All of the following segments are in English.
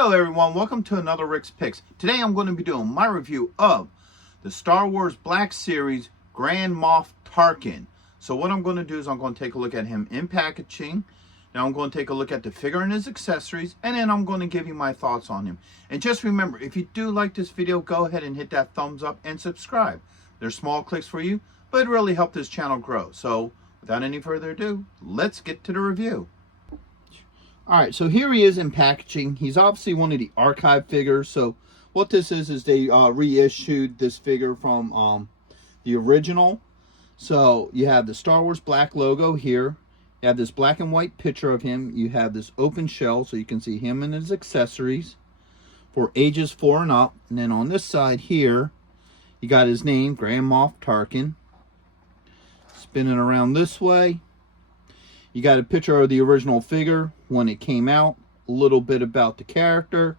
Hello everyone, welcome to another Rick's Picks. Today I'm going to be doing my review of the Star Wars Black Series Grand Moff Tarkin. So what I'm going to do is I'm going to take a look at him in packaging. Now I'm going to take a look at the figure and his accessories, and then I'm going to give you my thoughts on him. And just remember, if you do like this video, go ahead and hit that thumbs up and subscribe. They're small clicks for you, but it really helps this channel grow. So without any further ado, let's get to the review. Alright, so here he is in packaging. He's obviously one of the archive figures. So what this is they reissued this figure from the original. So you have the Star Wars Black logo here. You have this black and white picture of him. You have this open shell so you can see him and his accessories for ages 4 and up. And then on this side here, you got his name, Grand Moff Tarkin. Spinning around this way. You got a picture of the original figure when it came out, a little bit about the character,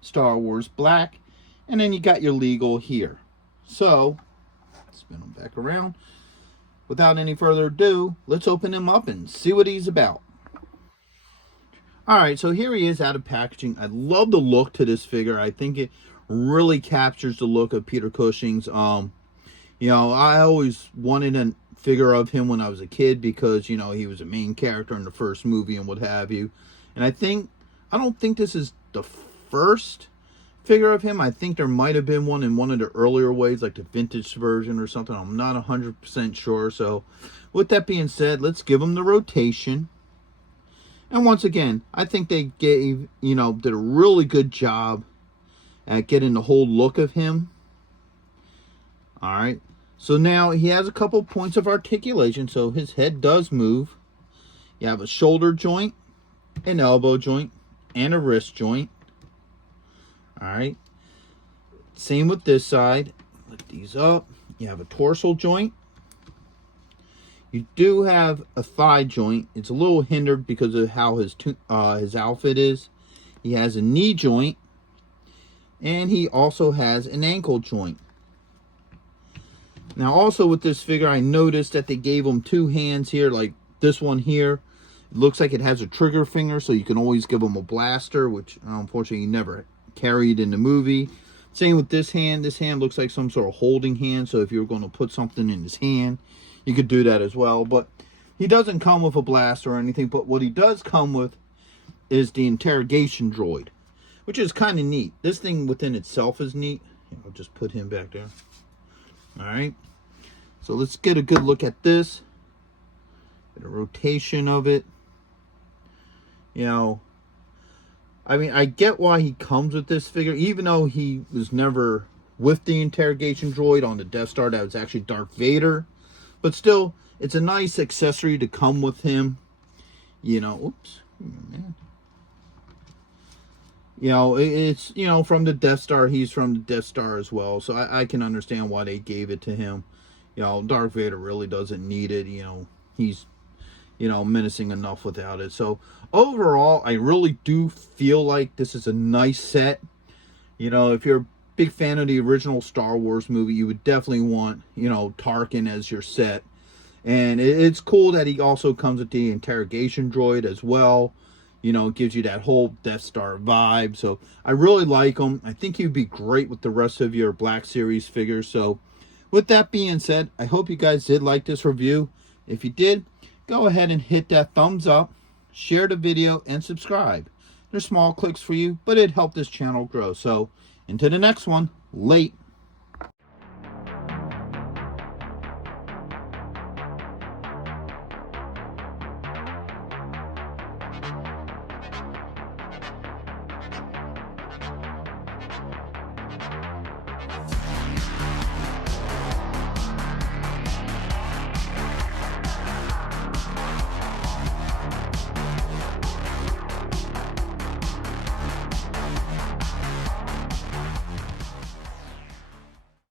Star Wars Black, and then you got your legal here. So, spin him back around. Without any further ado, let's open him up and see what he's about. Alright, so here he is out of packaging. I love the look to this figure. I think it really captures the look of Peter Cushing's. You know, I always wanted a figure of him when I was a kid because, you know, he was a main character in the first movie and what have you. And I don't think this is the first figure of him. I think there might have been one in one of the earlier ways, like the vintage version or something. I'm not 100% sure. So with that being said, let's give him the rotation. And once again, I think they did a really good job at getting the whole look of him. All right. So now he has a couple points of articulation, so his head does move. You have a shoulder joint, an elbow joint, and a wrist joint. Alright. Same with this side. Lift these up. You have a torso joint. You do have a thigh joint. It's a little hindered because of how his outfit is. He has a knee joint. And he also has an ankle joint. Now also with this figure, I noticed that they gave him 2 hands here, like this one here. It looks like it has a trigger finger, so you can always give him a blaster, which unfortunately never carried in the movie. Same with this hand. This hand looks like some sort of holding hand, so if you're going to put something in his hand, you could do that as well. But he doesn't come with a blaster or anything, but what he does come with is the interrogation droid, which is kind of neat. This thing within itself is neat. I'll just put him back there. Alright, so let's get a good look at this. Get a rotation of it. You know, I mean, I get why he comes with this figure, even though he was never with the interrogation droid on the Death Star. That was actually Darth Vader. But still, it's a nice accessory to come with him. You know, oops. Man. You know, it's, you know, from the Death Star. He's from the Death Star as well. So I can understand why they gave it to him. You know, Darth Vader really doesn't need it. You know, he's, you know, menacing enough without it. So overall, I really do feel like this is a nice set. You know, if you're a big fan of the original Star Wars movie, you would definitely want, you know, Tarkin as your set. And it's cool that he also comes with the interrogation droid as well. You know, it gives you that whole Death Star vibe. So I really like him. I think he'd be great with the rest of your Black Series figures. So with that being said, I hope you guys did like this review. If you did, go ahead and hit that thumbs up, share the video, and subscribe. They're small clicks for you, but it helped this channel grow. So until the next one, late.